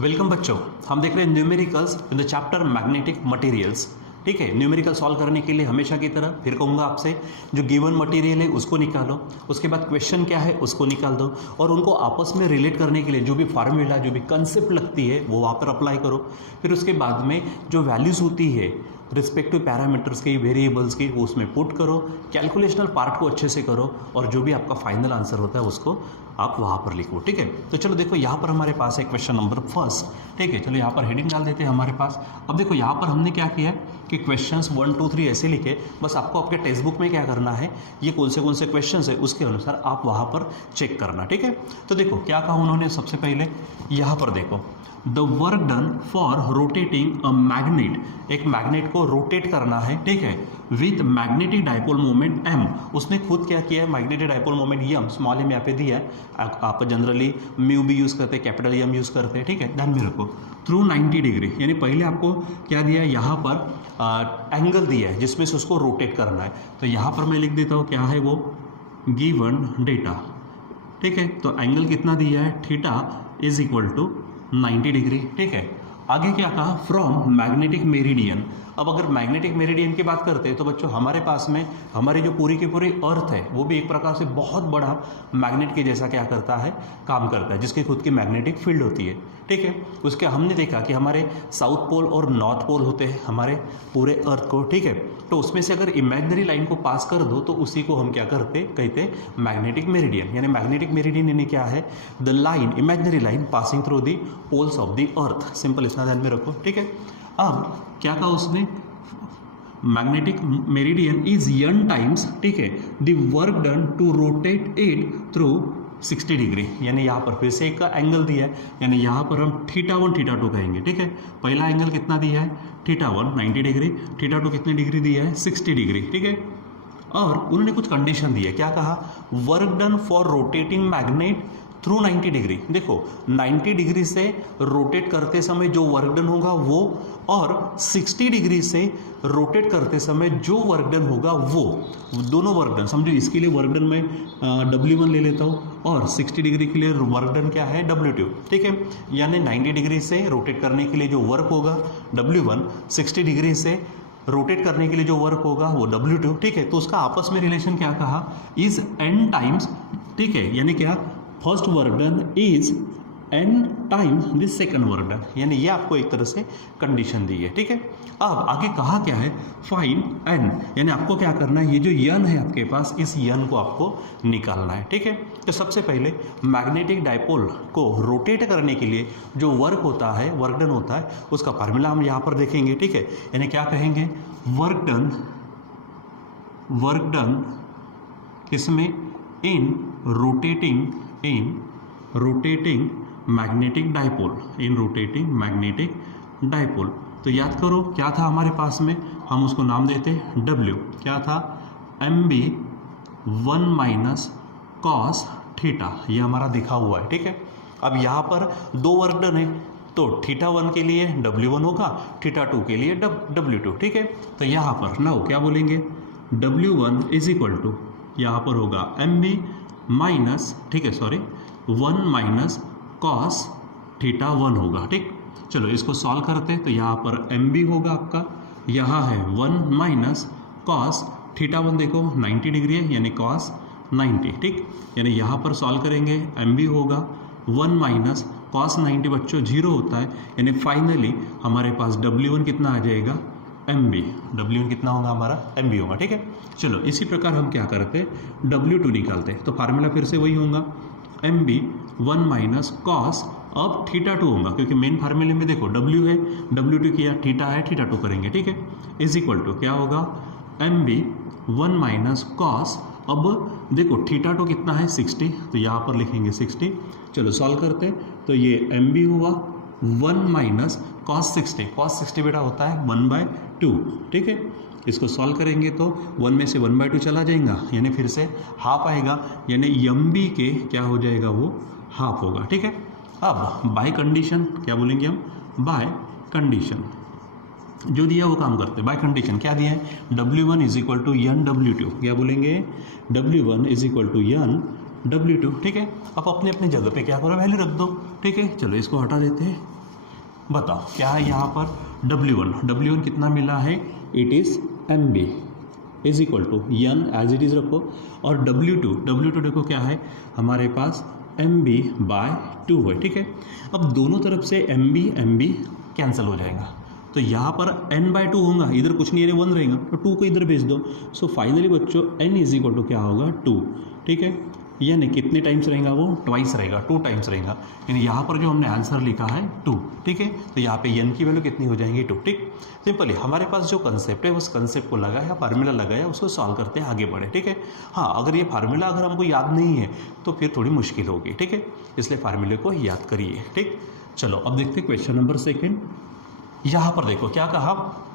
Welcome बच्चों, हम देख रहे हैं numericals in the chapter magnetic materials. ठीक है, न्यूमेरिकल सॉल्व करने के लिए हमेशा की तरह फिर कहूँगा आपसे, जो गिवन मटेरियल है उसको निकालो, उसके बाद क्वेश्चन क्या है उसको निकाल दो और उनको आपस में रिलेट करने के लिए जो भी फार्मूला जो भी कंसेप्ट लगती है वो वहाँ पर अप्लाई करो। फिर उसके बाद में जो वैल्यूज़ होती है रिस्पेक्टिव पैरामीटर्स की, वेरिएबल्स की, वो उसमें पुट करो, कैलकुलेशनल पार्ट को अच्छे से करो और जो भी आपका फाइनल आंसर होता है उसको आप वहाँ पर लिखो। ठीक है, तो चलो देखो यहाँ पर हमारे पास है क्वेश्चन नंबर फर्स्ट। ठीक है, चलो यहाँ पर हेडिंग डाल देते हैं हमारे पास। अब देखो यहाँ पर हमने क्या किया है कि क्वेश्चंस 1 2 3 ऐसे लिखे, बस आपको आपके टेक्स्ट बुक में क्या करना है, ये कौन से क्वेश्चंस है उसके अनुसार आप वहाँ पर चेक करना। ठीक है, तो देखो क्या कहा उन्होंने, सबसे पहले यहाँ पर देखो, the work done for rotating a magnet, एक मैग्नेट को रोटेट करना है। ठीक है, with magnetic dipole moment m, उसने खुद क्या किया है, magnetic dipole moment m, small m यहाँ पे दिया है, आप जनरली म्यू भी यूज़ करते हैं, कैपिटल m यूज़ करते हैं। ठीक है, ध्यान में रखो, थ्रू 90 डिग्री, यानी पहले आपको क्या दिया है, यहाँ पर एंगल दिया है जिसमें से उसको रोटेट करना है। तो यहाँ पर मैं लिख देता हूँ क्या है वो, गिवन डेटा। ठीक है, तो एंगल कितना दिया है, theta is equal to 90 degree. ठीक है, आगे क्या कहा, फ्रॉम मैग्नेटिक मेरिडियन। अब अगर मैग्नेटिक मेरिडियन की बात करते हैं तो बच्चों हमारे पास में हमारी जो पूरी की पूरी अर्थ है वो भी एक प्रकार से बहुत बड़ा मैग्नेट के जैसा क्या करता है, काम करता है, जिसकी खुद की मैग्नेटिक फील्ड होती है। ठीक है, उसके हमने देखा कि हमारे साउथ पोल और नॉर्थ पोल होते हैं हमारे पूरे अर्थ को। ठीक है, तो उसमें से अगर इमेजिनरी लाइन को पास कर दो तो उसी को हम क्या करते, कहते मैग्नेटिक मेरिडियन। यानी मैग्नेटिक मेरिडियन यानी क्या है, the line, imaginary line passing through the poles of the earth. Simple, इतना ध्यान में रखो। ठीक है, अब क्या कहा उसने, magnetic meridian is n times, ठीक है, the work done to rotate it through 60 degree. यानी यहाँ पर फिर से एक एंगल दिया है, यानी यहाँ पर हम θ1 θ2 कहेंगे। ठीक है, पहला एंगल कितना दिया है, θ1 90 डिग्री, θ2 कितने डिग्री दिया है, 60 डिग्री। ठीक है, और उन्होंने कुछ कंडीशन दी है, क्या कहा, work done for rotating magnet through 90 degree. देखो 90 डिग्री से रोटेट करते समय जो वर्क डन होगा वो, और 60 डिग्री से रोटेट करते समय जो वर्क डन होगा वो, दोनों वर्क डन समझो। इसके लिए वर्क डन मैं W1 ले लेता हूँ और 60 डिग्री के लिए वर्क डन क्या है, W2। ठीक है, यानी 90 डिग्री से रोटेट करने के लिए जो वर्क होगा W1, 60 डिग्री से रोटेट करने के लिए जो वर्क होगा वो W2। ठीक है, तो उसका आपस में रिलेशन क्या कहा, इज n टाइम्स। ठीक है, यानी क्या, first work done is n times this second work done, यानी ये आपको एक तरह से कंडीशन दी है। ठीक है, अब आगे कहा क्या है, फाइंड n, यानी आपको क्या करना है, ये जो n है आपके पास, इस n को आपको निकालना है। ठीक है, तो सबसे पहले मैग्नेटिक डाइपोल को रोटेट करने के लिए जो वर्क होता है, वर्क डन होता है, उसका फार्मूला हम यहाँ पर देखेंगे। ठीक है, यानी क्या कहेंगे, वर्क डन इसमें in rotating magnetic dipole, in rotating magnetic dipole. तो याद करो क्या था हमारे पास में, हम उसको नाम देते W, क्या था, MB 1 माइनस कॉस थीटा, ये हमारा दिखा हुआ है। ठीक है, अब यहाँ पर दो वर्क डन है, तो θ1 के लिए W1 होगा, θ2 के लिए W2। ठीक है, तो यहाँ पर नाउ क्या बोलेंगे, W1 इज इक्वल टू, यहाँ पर होगा MB माइनस, ठीक है सॉरी, 1 माइनस कॉस θ1 होगा। ठीक, चलो इसको सॉल्व करते हैं, तो यहाँ पर MB होगा आपका, यहाँ है 1 माइनस कॉस θ1, देखो 90 डिग्री है यानी कॉस 90। ठीक, यानी यहाँ पर सॉल्व करेंगे, MB होगा 1 माइनस कॉस 90, बच्चों 0 होता है, यानी फाइनली हमारे पास W1 कितना आ जाएगा, MB, W1 कितना होगा हमारा, MB होगा। ठीक है, चलो इसी प्रकार हम क्या करते हैं, W2 निकालते हैं, तो फार्मूला फिर से वही होगा, MB 1 माइनस कॉस, अब θ2 होगा, क्योंकि मेन फार्मूले में देखो W है, W2 किया, θ है, θ2 करेंगे। ठीक है, इज इक्वल टू क्या होगा, MB 1 माइनस कॉस, अब देखो θ2 कितना है, 60, तो यहाँ पर लिखेंगे 60। चलो सॉल्व करते हैं, तो ये MB हुआ 1 माइनस कॉस 60, कॉस 60 बेटा होता है 1/2। ठीक है, इसको सॉल्व करेंगे तो 1 में से 1/2 चला जाएगा, यानी फिर से हाफ आएगा, यानी MB के क्या हो जाएगा, वो हाफ होगा। ठीक है, अब बाय कंडीशन क्या बोलेंगे हम, बाय कंडीशन जो दिया वो काम करते हैं। बाय कंडीशन क्या दिया है, W1 is equal to n W2, क्या बोलेंगे, W1 is equal to n W2। ठीक है, अब अपने अपने जगह पे क्या करो, वैल्यू रख दो। ठीक है, चलो इसको हटा देते हैं, बताओ क्या है यहाँ पर W1 कितना मिला है, it is mb is equal to n as it is रखो, और W2 देखो क्या है हमारे पास mb/2 है, ठीक है। अब दोनों तरफ से mb कैंसिल हो जाएगा, तो यहाँ पर n/2 होगा, इधर कुछ नहीं है 1 रहेगा, तो 2 को इधर भेज दो। सो फाइनली बच्चों n इज इक्वल टू क्या होगा 2, ठीक है। यानी कितने टाइम्स रहेगा वो, ट्वाइस रहेगा, 2 टाइम्स रहेगा। यानी यहाँ पर जो हमने आंसर लिखा है 2, ठीक है। तो यहाँ पे n की वैल्यू कितनी हो जाएंगी 2, ठीक। सिंपली हमारे पास जो कंसेप्ट है उस कंसेप्ट को लगाया, फार्मूला लगाया, उसको सॉल्व करते हैं, आगे बढ़े, ठीक है। हाँ, अगर ये फार्मूला अगर हमको याद नहीं है तो फिर थोड़ी मुश्किल होगी, ठीक है। इसलिए फार्मूले को याद करिए, ठीक। चलो अब देखते हैं क्वेश्चन नंबर 2। यहाँ पर देखो क्या कहा,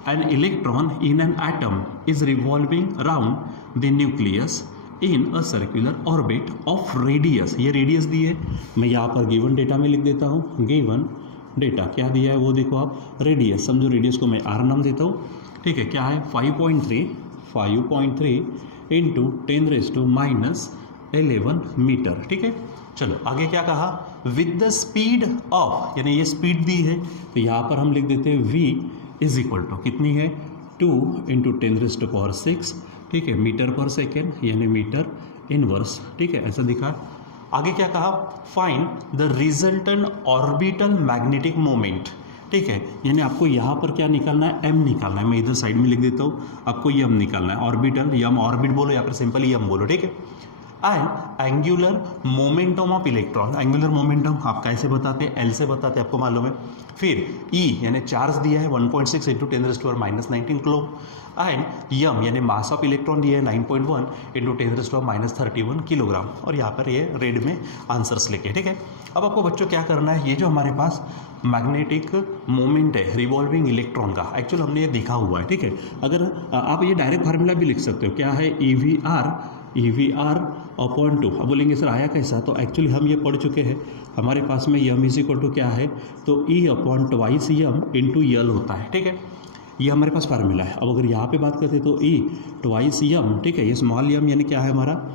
an electron in an atom is revolving around the nucleus in a circular orbit of radius, ये रेडियस दी है, मैं यहाँ पर गिवन डेटा में लिख देता हूँ। गिवन डेटा क्या दिया है वो देखो आप, रेडियस, समझो रेडियस को मैं आर नाम देता हूँ, ठीक है। क्या है 5.3 इंटू 10⁻⁻11 मीटर, ठीक है। चलो आगे क्या कहा, विद द स्पीड ऑफ, यानी ये स्पीड दी है, तो यहाँ पर हम लिख देते हैं v इज इक्वल टू कितनी है 2 इंटू 10⁻⁶, ठीक है, मीटर पर सेकेंड, यानी मीटर इनवर्स, ठीक है, ऐसा दिखा। आगे क्या कहा, find the resultant orbital magnetic moment, ठीक है। यानी आपको यहाँ पर क्या निकालना है, m निकालना है, मैं इधर साइड में लिख देता हूँ, आपको m निकालना है, ऑर्बिटल, यम ऑर्बिट बोलो या फिर सिंपली m बोलो, ठीक है। And angular momentum of electron, angular momentum आप कैसे बताते हैं, L से बताते हैं, आपको मालूम है। फिर E यानी चार्ज दिया है 1.6 इंटू 10⁻⁻19 किलो, एंड यम यानी मास ऑफ इलेक्ट्रॉन दिया है 9.1 इंटू 10⁻31 किलोग्राम, और यहाँ पर ये रेड में आंसर्स लिखे, ठीक है। अब आपको बच्चों क्या करना है, ये जो हमारे पास मैग्नेटिक मोमेंट है रिवॉल्विंग इलेक्ट्रॉन का, एक्चुअल हमने ये देखा हुआ है, ठीक है। अगर आप ये डायरेक्ट फार्मूला भी लिख सकते हो, क्या है EVR/2। अब बोलेंगे सर आया कैसा, तो एक्चुअली हम ये पढ़ चुके हैं, हमारे पास में यम इज इक्वल टू क्या है, तो E/2m इंटू यल होता है, ठीक है। ये हमारे पास फार्मूला है। अब अगर यहाँ पे बात करते हैं तो E/2m, ठीक है, ये स्मॉल m यानी क्या है हमारा,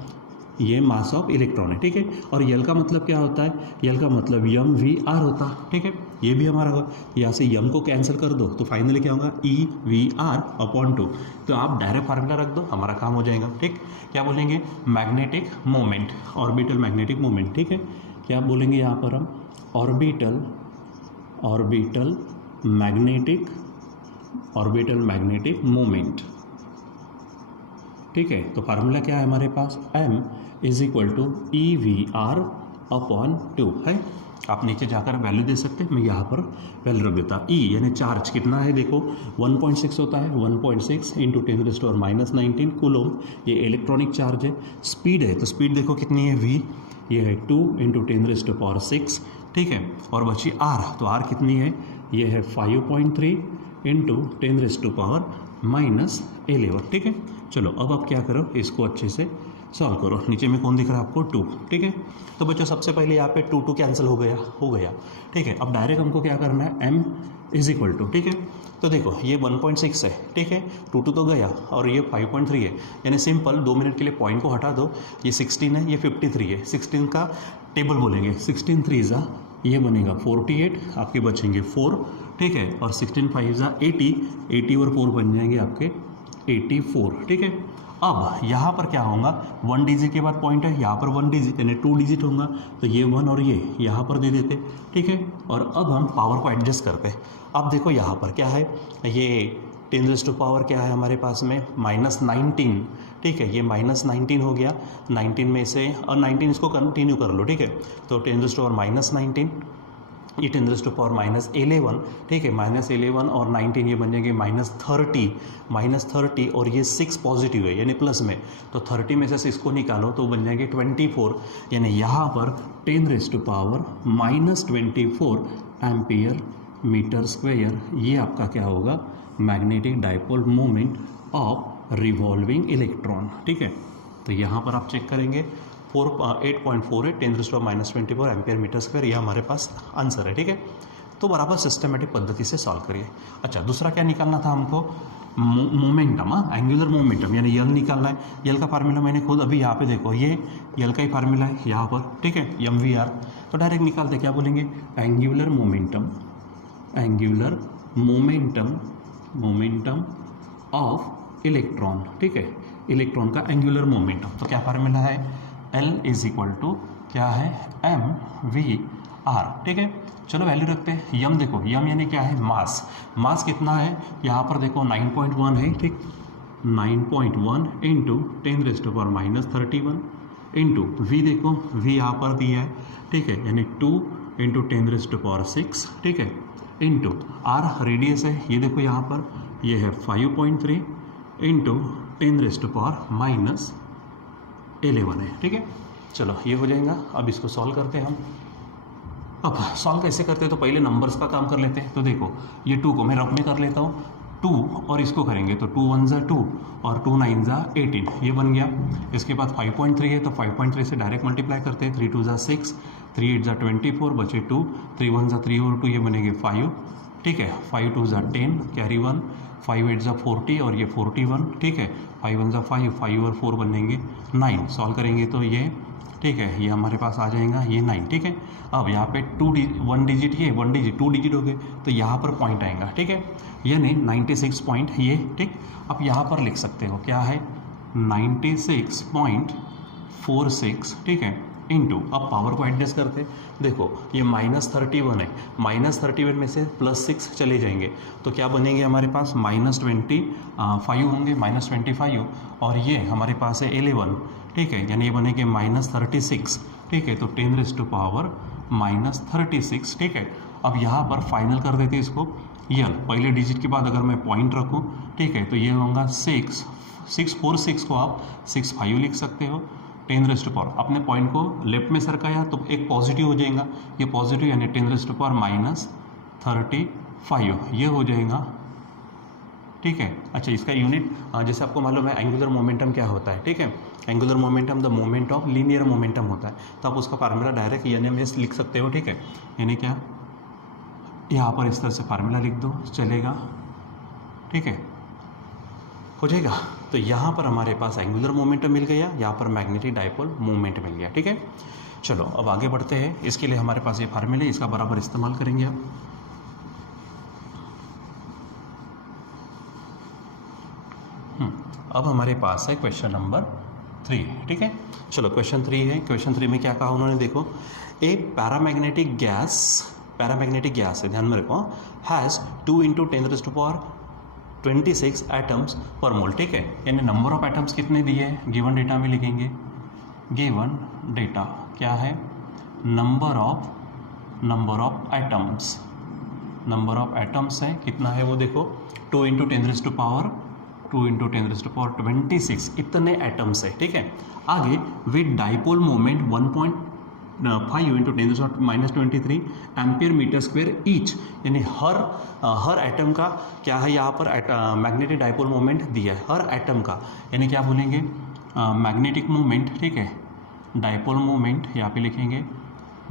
ये मास ऑफ इलेक्ट्रॉन है, ठीक है। और यल का मतलब क्या होता है, यल का मतलब mvr होता है, ठीक है। ये भी हमारा होगा, यहाँ से m को कैंसिल कर दो तो फाइनली क्या होगा EVR/2, तो आप डायरेक्ट फार्मूला रख दो, हमारा काम हो जाएगा, ठीक। क्या बोलेंगे, magnetic moment, orbital magnetic moment, ठीक है। क्या बोलेंगे यहाँ पर हम, ऑर्बिटल मैग्नेटिक मोमेंट, ठीक है। तो फार्मूला क्या है हमारे पास, m is equal to EVR/2 है। आप नीचे जाकर वैल्यू दे सकते हैं, मैं यहाँ पर वैल्यू रख देता। E यानी चार्ज कितना है देखो 1.6 होता है, 1.6 इंटू 10⁻⁻19 कूलोम, ये इलेक्ट्रॉनिक चार्ज है। स्पीड है तो स्पीड देखो कितनी है v, ये है 2 इंटू 10⁻6, ठीक है। और बची r, तो r कितनी है, ये है 5.3 इंटू 10⁻⁻11, ठीक है। चलो अब आप क्या करो, इसको अच्छे से सॉल्व करो। नीचे में कौन दिख रहा है आपको, 2, ठीक है। तो बच्चों सबसे पहले यहाँ पे 2 कैंसिल हो गया, ठीक है। अब डायरेक्ट हमको क्या करना है, m इज इक्वल टू, ठीक है। तो देखो ये 1.6 है, ठीक है, 2 तो गया, और ये 5.3 है, यानी सिंपल 2 मिनट के लिए पॉइंट को हटा दो, ये 16 है, ये 53 है, 16 का टेबल बोलेंगे, 16 3 ये बनेगा 48, आपके बचेंगे 4, ठीक है। और 16 5 80 और 4 बन जाएंगे आपके 84, ठीक है। अब यहाँ पर क्या होगा, 1 डिजिट के बाद पॉइंट है, यहाँ पर 1 डिजिट यानी 2 डिजिट होगा, तो ये 1 और ये यहाँ पर दे देते, ठीक है। और अब हम पावर को एडजस्ट करते। अब देखो यहाँ पर क्या है, ये 10⁻⁻ क्या है हमारे पास में -19, ठीक है, ये -19 हो गया, 19 में से, और 19 इसको कंटिन्यू कर लो, ठीक है। तो 10⁻⁻19, ये 10⁻⁻11, ठीक है, -11 और 19 ये बन जाएंगे -30, और ये 6 पॉजिटिव है यानी प्लस में, तो 30 में से 6 को निकालो तो बन जाएंगे 24, यानी यहाँ पर 10⁻24 एम्पियर मीटर स्क्वायर, ये आपका क्या होगा, magnetic dipole moment of revolving electron, ठीक है। तो यहाँ पर आप चेक करेंगे 8.48 10⁻24 एम्पियर मीटर स्क्वायर, ये हमारे पास आंसर है, ठीक है। तो बराबर सिस्टमेटिक पद्धति से सॉल्व करिए। अच्छा, दूसरा क्या निकालना था हमको, मोमेंटम, एंगुलर मोमेंटम, यानी यल निकालना है। यल का फार्मूला मैंने खुद अभी यहाँ पे देखो, ये यल का ही फार्मूला है यहाँ पर, ठीक है, mvr, तो डायरेक्ट निकालते क्या बोलेंगे, angular momentum angular momentum of electron, ठीक है, इलेक्ट्रॉन का एंगुलर मोमेंटम। तो क्या फार्मूला है, L इज इक्वल टू क्या है, mv/r, ठीक है। चलो वैल्यू रखते हैं। यम देखो, यम यानी क्या है, मास कितना है, यहाँ पर देखो 9.1 है, ठीक, 9.1 इंटू 10⁻31 इंटू वी, देखो वी यहाँ पर दिया है, ठीक है, यानी 2 इंटू 10⁻6, ठीक है, इंटू आर रेडियस है, ये देखो यहाँ पर ये है 5.3 इंटू 10⁻11 है, ठीक है। चलो ये हो जाएगा। अब इसको सॉल्व करते हैं हम। अब सॉल्व कैसे करते हैं, तो पहले नंबर्स का काम कर लेते हैं। तो देखो ये 2 को मैं रफ में कर लेता हूँ, 2 और इसको करेंगे तो 2 1 = 2 और 2 9 = 18, ये बन गया। इसके बाद 5.3 है तो 5.3 से डायरेक्ट मल्टीप्लाई करते हैं, 3 2 = 6, 3 8 = 24, बचे 2, 3 1 = 3 और 2 ये बनेंगे 5, ठीक है, 5 2 = 10, कैरी 1, 5 8 = 40 और ये 41, ठीक है, 5 1 = 5, 5 और 4 बनेंगे 9। सॉल्व करेंगे तो ये, ठीक है, ये हमारे पास आ जाएगा ये 9, ठीक है। अब यहाँ पे 1 डिजिट, ये 1 डिजिट 2 डिजिट हो गए तो यहाँ पर पॉइंट आएगा, ठीक है, यानी 96 पॉइंट ये, ठीक। अब यहाँ पर लिख सकते हो क्या है, 96.46, ठीक है, इंटू, अब पावर को एडजस्ट करते, देखो ये -31 है, -31 में से +6 चले जाएंगे तो क्या बनेंगे हमारे पास, -25 होंगे, -25 और ये हमारे पास है 11, ठीक है, यानी ये बनेंगे -36, ठीक है, तो 10⁻36, ठीक है। अब यहाँ पर फाइनल कर देते इसको, यल पहले डिजिट के बाद अगर मैं पॉइंट रखूँ, ठीक है, तो ये होगा 646 को आप 65 लिख सकते हो, 10⁻, अपने पॉइंट को लेफ्ट में सरकाया तो एक पॉजिटिव हो जाएगा, ये पॉजिटिव यानी 10⁻⁻35 ये हो जाएगा, ठीक है। अच्छा, इसका यूनिट जैसे आपको मालूम है एंगुलर मोमेंटम क्या होता है, ठीक है, angular momentum the moment of linear momentum होता है, तो आप उसका फार्मूला डायरेक्ट NMS लिख सकते हो, ठीक है, यानी क्या, यहाँ पर इस तरह से फार्मूला लिख दो, चलेगा, ठीक है, हो जाएगा। तो यहाँ पर हमारे पास एंगुलर मोमेंटम मिल गया, यहाँ पर मैग्नेटिक डाइपोल मोमेंट मिल गया, ठीक है। चलो अब आगे बढ़ते हैं। इसके लिए हमारे पास ये फार्मूले, इसका बराबर इस्तेमाल करेंगे आप। अब हमारे पास है क्वेश्चन नंबर 3, ठीक है। चलो क्वेश्चन 3 है। क्वेश्चन 3 में क्या कहा उन्होंने, देखो, ए पैरामैग्नेटिक गैस है, ध्यान में रखो, हैज़ 2 × 10⁻26 एटम्स पर मोल, ठीक है, यानी नंबर ऑफ एटम्स कितने दिए हैं, गिवन डेटा में लिखेंगे, गिवन डेटा क्या है, नंबर ऑफ एटम्स है, कितना है वो देखो, 2 × 10⁻26 इतने एटम्स है, ठीक है। आगे with dipole moment 1.5 × 10⁻23 ampere metre square each, यानी हर एटम का क्या है, यहाँ पर मैग्नेटिक डाइपोल मोमेंट दिया है हर एटम का, यानी क्या बोलेंगे, मैग्नेटिक मोमेंट, ठीक है, डाइपोल मोमेंट यहाँ पे लिखेंगे,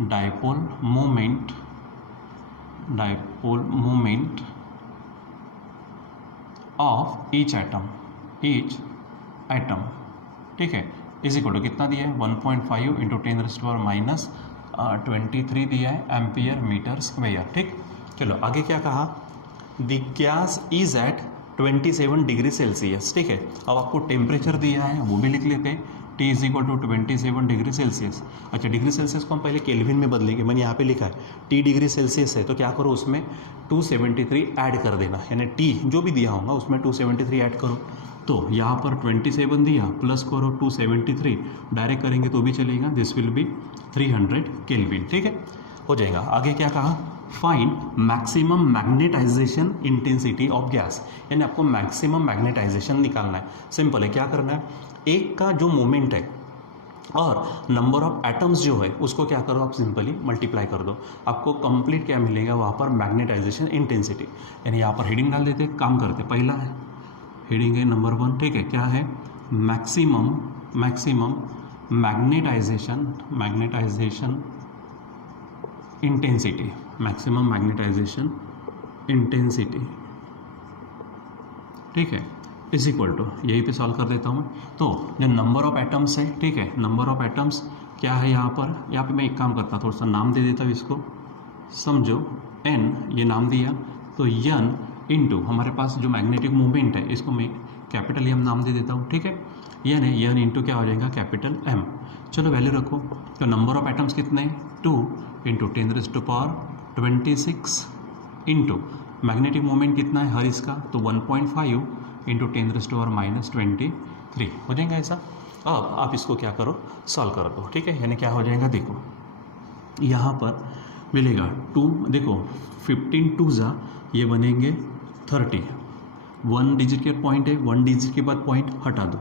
dipole moment of each atom, ठीक है, इज इक्वल टू कितना दिया है, 1.5 × 10⁻23 दिया है एम्पियर मीटर स्क्वायर, ठीक। चलो आगे क्या कहा, the gas is at 27 degree Celsius, ठीक है। अब आपको टेम्परेचर दिया है वो भी लिख लेते हैं, T = 27 डिग्री सेल्सियस। अच्छा, डिग्री सेल्सियस को हम पहले केल्विन में बदलेंगे, मैंने यहाँ पे लिखा है T डिग्री सेल्सियस है, तो क्या करो उसमें 273 ऐड कर देना, यानी T जो भी दिया होगा उसमें 273 ऐड करो, तो यहाँ पर 27 दिया प्लस करो 273, डायरेक्ट करेंगे तो भी चलेगा, दिस विल बी 300 केल्विन, ठीक है, हो जाएगा। आगे क्या कहा, find maximum magnetization intensity of gas, यानी आपको मैक्सिमम मैग्नेटाइजेशन निकालना है। सिंपल है, क्या करना है, एक का जो मोमेंट है और नंबर ऑफ एटम्स जो है उसको क्या करो आप सिंपली मल्टीप्लाई कर दो, आपको कंप्लीट क्या मिलेगा वहाँ पर, मैग्नेटाइजेशन इंटेंसिटी। यानी यहाँ पर हेडिंग डाल देते, काम करते, पहला है हेडिंग है नंबर 1, ठीक है, क्या है, maximum magnetization intensity, maximum magnetization intensity, ठीक है, इज इक्वल टू, यहीं पे सॉल्व कर देता हूँ। तो जो नंबर ऑफ एटम्स है, ठीक है, नंबर ऑफ एटम्स क्या है यहाँ पे मैं एक काम करता, थोड़ा सा नाम दे देता हूँ इसको, समझो एन ये नाम दिया, तो यन इंटू हमारे पास जो मैग्नेटिक मूवमेंट है इसको मैं कैपिटल एम नाम दे देता हूँ, ठीक है। यन है, यन इंटू क्या हो जाएगा कैपिटल एम। चलो वैल्यू रखो, तो नंबर ऑफ एटम्स कितने हैं 2 इंटू 10⁻26 इंटू मैग्नेटिक मोमेंट कितना है हर इसका, तो 1.5 इंटू 10⁻23 हो जाएगा ऐसा। अब आप इसको क्या करो सॉल्व कर दो, ठीक है। यानी क्या हो जाएगा देखो यहाँ पर मिलेगा 2, देखो 15 2 जा ये बनेंगे 30, 1 डिजिट के पॉइंट है, 1 डिजिट के बाद पॉइंट हटा दो,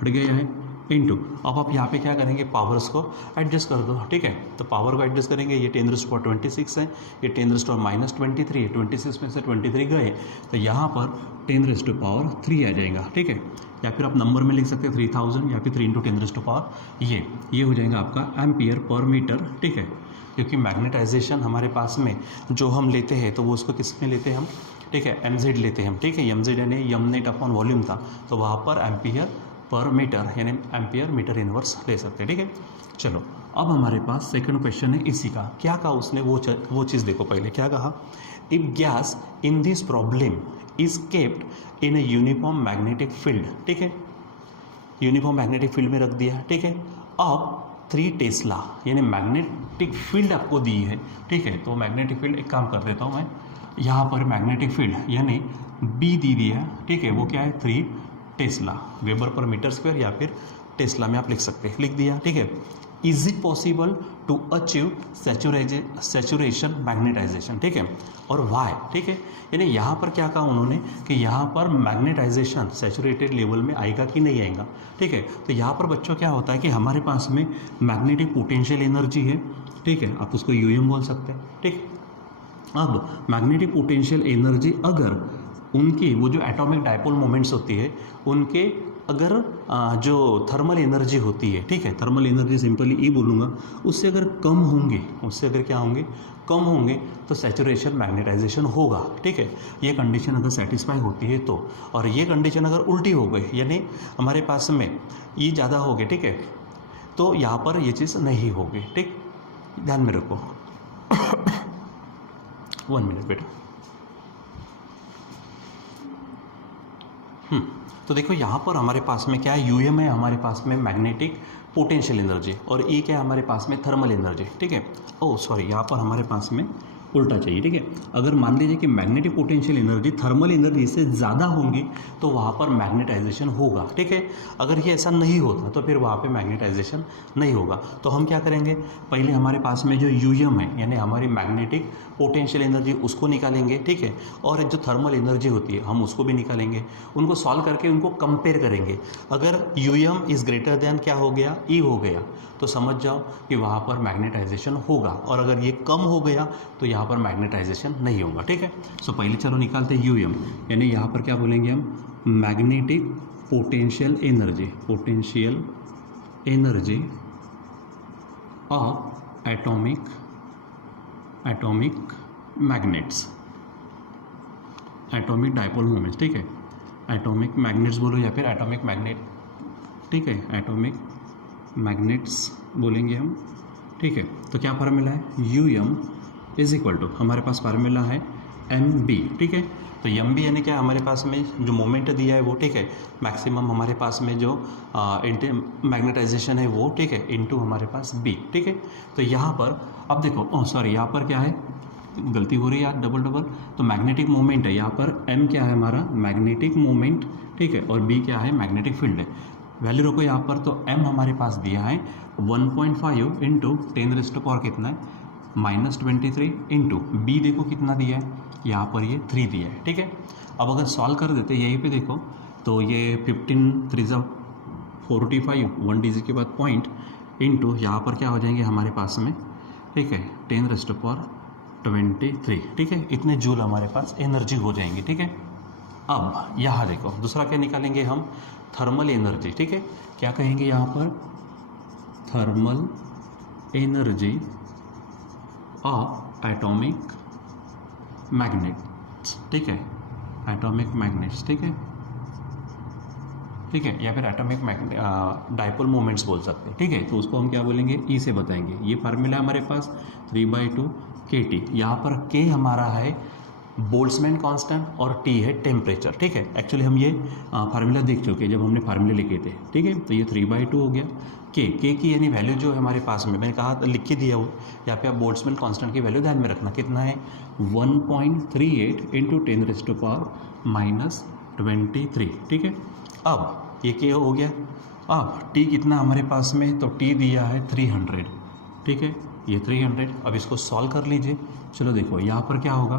हट गया है, इंटू अब आप यहाँ पे क्या करेंगे पावर्स को एडजस्ट कर दो, ठीक है। तो पावर को एडजस्ट करेंगे, ये 10⁻26 है, ये 10⁻23 है, 26 में से 23 गए तो यहाँ पर 10⁻3 आ जाएगा, ठीक है। या फिर आप नंबर में लिख सकते हैं 3000 या फिर 3 इंटू 10⁻, ये हो जाएगा आपका एम्पियर पर मीटर, ठीक है। क्योंकि मैग्नेटाइजेशन हमारे पास में जो हम लेते हैं तो वो उसको किस में लेते हैं हम, ठीक है, mz लेते हैं हम, ठीक है। mz यानी यम नेट अपॉन वॉल्यूम था, तो वहाँ पर एम्पियर पर मीटर यानी एम्पियर मीटर इनवर्स ले सकते हैं, ठीक है। चलो अब हमारे पास सेकंड क्वेश्चन है इसी का, क्या कहा उसने वो चीज़ देखो, पहले क्या कहा, if gas in this problem is kept in a uniform magnetic field, ठीक है, यूनिफॉर्म मैग्नेटिक फील्ड में रख दिया, ठीक है। अब 3 टेस्ला यानी मैग्नेटिक फील्ड आपको दी है, ठीक है। तो मैग्नेटिक फील्ड एक काम कर देता हूँ मैं, यहाँ पर मैग्नेटिक फील्ड यानी बी दी दिया, ठीक है, वो क्या है 3 tesla weber per metre square या फिर टेस्ला में आप लिख सकते हैं, लिख दिया, ठीक है। Is it possible to achieve saturation magnetization, ठीक है, और वाई, ठीक है। यानी यहाँ पर क्या कहा उन्होंने कि यहाँ पर मैग्नेटाइजेशन सैचुरेटेड लेवल में आएगा कि नहीं आएगा, ठीक है। तो यहाँ पर बच्चों क्या होता है कि हमारे पास में मैग्नेटिक पोटेंशियल एनर्जी है, ठीक है, आप उसको यूएम बोल सकते हैं, ठीक। अब मैग्नेटिक पोटेंशियल एनर्जी अगर उनकी वो जो एटॉमिक डायपोल मोमेंट्स होती है उनके अगर जो थर्मल एनर्जी होती है, ठीक है, थर्मल एनर्जी सिंपली ई बोलूँगा, उससे अगर कम होंगे, उससे अगर क्या होंगे कम होंगे तो सैचुरेशन मैग्नेटाइजेशन होगा, ठीक है। ये कंडीशन अगर सेटिस्फाई होती है तो, और ये कंडीशन अगर उल्टी हो गई यानी हमारे पास में ये ज़्यादा हो गए, ठीक है, तो यहाँ पर ये चीज़ नहीं होगी, ठीक, ध्यान में रखो। 1 मिनट बेटा। तो देखो यहाँ पर हमारे पास में क्या है, यूएम है हमारे पास में मैग्नेटिक पोटेंशियल एनर्जी, और ए क्या है हमारे पास में थर्मल एनर्जी, ठीक है। ओह सॉरी, यहाँ पर हमारे पास में उल्टा चाहिए, ठीक है। अगर मान लीजिए कि magnetic potential energy thermal energy से ज़्यादा होंगी तो वहाँ पर मैग्नेटाइजेशन होगा, ठीक है। अगर ये ऐसा नहीं होता तो फिर वहाँ पे मैग्नेटाइजेशन नहीं होगा। तो हम क्या करेंगे, पहले हमारे पास में जो यूएम है यानी हमारी मैग्नेटिक पोटेंशियल एनर्जी उसको निकालेंगे, ठीक है, और जो थर्मल एनर्जी होती है हम उसको भी निकालेंगे, उनको सॉल्व करके उनको कंपेयर करेंगे। अगर यूएम इज़ ग्रेटर देन क्या हो गया, ई हो गया, तो समझ जाओ कि वहाँ पर मैग्नेटाइजेशन होगा, और अगर ये कम हो गया तो यहाँ पर मैग्नेटाइजेशन नहीं होगा, ठीक है। सो पहले चलो निकालते हैं यूएम, यानी यहाँ पर क्या बोलेंगे हम, magnetic potential energy, potential energy of atomic magnets, atomic dipole moments, ठीक है, एटॉमिक मैग्नेट्स बोलो या फिर एटॉमिक मैग्नेट, ठीक है, एटॉमिक मैग्नेट्स बोलेंगे हम, ठीक है। तो क्या फार्मूला है, यूएम इज इक्वल टू हमारे पास फार्मूला है एम बी, ठीक है। तो एम बी यानी क्या हमारे पास में जो मोमेंट दिया है वो, ठीक है, मैक्सिमम हमारे पास में जो मैग्नेटाइजेशन है वो, ठीक है, इनटू हमारे पास बी, ठीक है। तो यहाँ पर अब देखो, सॉरी यहाँ पर क्या है, गलती हो रही है यार, डबल, तो मैग्नेटिक मोमेंट है, यहाँ पर एम क्या है हमारा मैग्नेटिक मोमेंट, ठीक है, और बी क्या है मैग्नेटिक फील्ड है। वैल्यू रखो यहाँ पर, तो एम हमारे पास दिया है 1.5 इंटू 10⁻, कितना है -23 इंटू बी देखो कितना दिया है, यहाँ पर ये 3 दिया है, ठीक है। अब अगर सॉल्व कर देते यहीं पे देखो तो ये 15 3 45, 1 डिजिट के बाद पॉइंट इंटू यहाँ पर क्या हो जाएंगे हमारे पास में, ठीक है, 10⁻23, ठीक है, इतने जूल हमारे पास एनर्जी हो जाएंगी, ठीक है। अब यहाँ देखो दूसरा क्या निकालेंगे हम, थर्मल एनर्जी, ठीक है, क्या कहेंगे यहाँ पर, thermal energy of atomic magnets, ठीक है, एटॉमिक मैग्नेट्स, ठीक है, ठीक है, या फिर एटॉमिक डायपोल मोमेंट्स बोल सकते हैं, ठीक है। तो उसको हम क्या बोलेंगे, ई से बताएंगे। ये फार्मूला हमारे पास 3/2 के टी, यहाँ पर के हमारा है बोल्ट्जमैन कांस्टेंट और टी है टेम्परेचर, ठीक है। एक्चुअली हम ये फार्मूला देख चुके हैं जब हमने फार्मूले लिखे थे, ठीक है। तो ये 3/2 हो गया। के की यानी वैल्यू जो है हमारे पास में, मैंने कहा लिख के दिया हो, यहाँ पे आप बोल्ट्जमैन कांस्टेंट की वैल्यू ध्यान में रखना, कितना है 1.38 × 10⁻⁻23, ठीक है। अब ये के हो गया। अब टी कितना हमारे पास में, तो टी दिया है 300, ठीक है, ये 300। अब इसको सॉल्व कर लीजिए। चलो देखो यहाँ पर क्या होगा,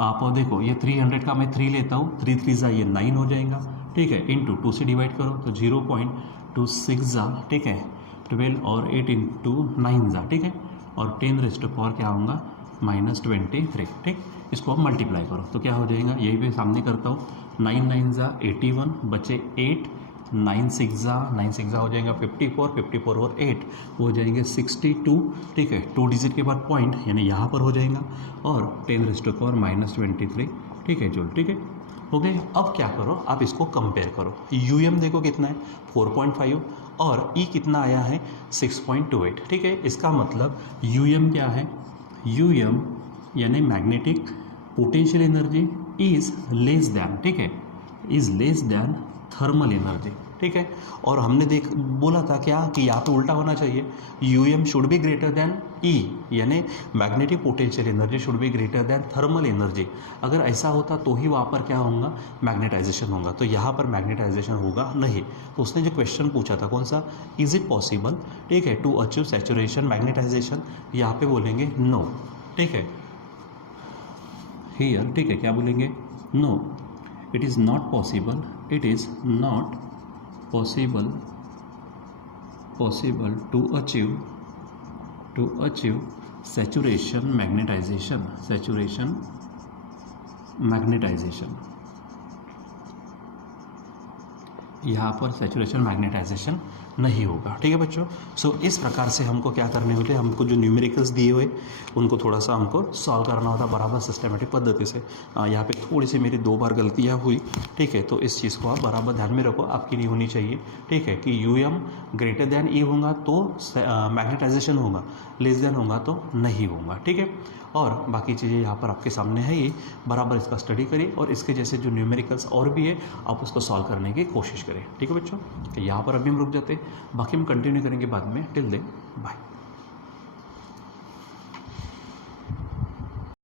आप देखो ये 300 का मैं 3 लेता हूँ, 3 3 जा ये 9 हो जाएगा, ठीक है, इंटू 2 से डिवाइड करो तो 0.26 जा, ठीक है, 12 और 8 इंटू 9 जा, ठीक है, और 10⁻⁻ क्या होगा -23, ठीक। इसको हम मल्टीप्लाई करो तो क्या हो जाएगा, यही पे सामने करता हूँ, 9 9 जा 81, बचे 8, 9 6 जा हो जाएगा 54, 54 और 8 हो जाएंगे 62, ठीक है। 2 डिजिट के बाद पॉइंट यानी यहाँ पर हो जाएगा, और 10⁻⁻23, ठीक है जूल, ठीक है, हो गए। अब क्या करो, आप इसको कंपेयर करो। यूएम देखो कितना है 4.5 और ई कितना आया है 6.28, ठीक है। इसका मतलब यूएम क्या है, यूएम यानी magnetic potential energy is less than, ठीक है, is less than thermal energy, ठीक है। और हमने बोला था क्या कि यहाँ पे उल्टा होना चाहिए, U M should be greater than E, यानी magnetic potential energy should be greater than thermal energy. अगर ऐसा होता तो ही वहाँ पर क्या होगा, मैग्नेटाइजेशन होगा। तो यहाँ पर मैग्नेटाइजेशन होगा नहीं। तो उसने जो क्वेश्चन पूछा था कौन सा, इज इट पॉसिबल, ठीक है, टू अचीव सैचुरेशन मैग्नेटाइजेशन, यहाँ पे बोलेंगे नो, ठीक है, हियर, ठीक है, क्या बोलेंगे, no, it is not possible, it is not possible to achieve saturation magnetization, यहाँ पर सैचुरेशन मैग्नेटाइजेशन नहीं होगा, ठीक है बच्चों। सो इस प्रकार से हमको क्या करने होते, हमको जो न्यूमेरिकल्स दिए हुए उनको थोड़ा सा हमको सॉल्व करना होता बराबर सिस्टमेटिक पद्धति से। यहाँ पे थोड़ी सी मेरी 2 बार गलतियाँ हुई, ठीक है, तो इस चीज़ को आप बराबर ध्यान में रखो, आपकी नहीं होनी चाहिए, ठीक है, कि यूएम ग्रेटर दैन ई होगा तो मैग्नेटाइजेशन होगा, लेस दैन होगा तो नहीं होगा, ठीक है। और बाकी चीज़ें यहाँ पर आपके सामने है, ये बराबर इसका स्टडी करिए और इसके जैसे जो न्यूमेरिकल्स और भी है आप उसको सॉल्व करने की कोशिश करें, ठीक है बच्चों। यहाँ पर अभी हम रुक जाते हैं, बाकी हम कंटिन्यू करेंगे बाद में। Till then bye.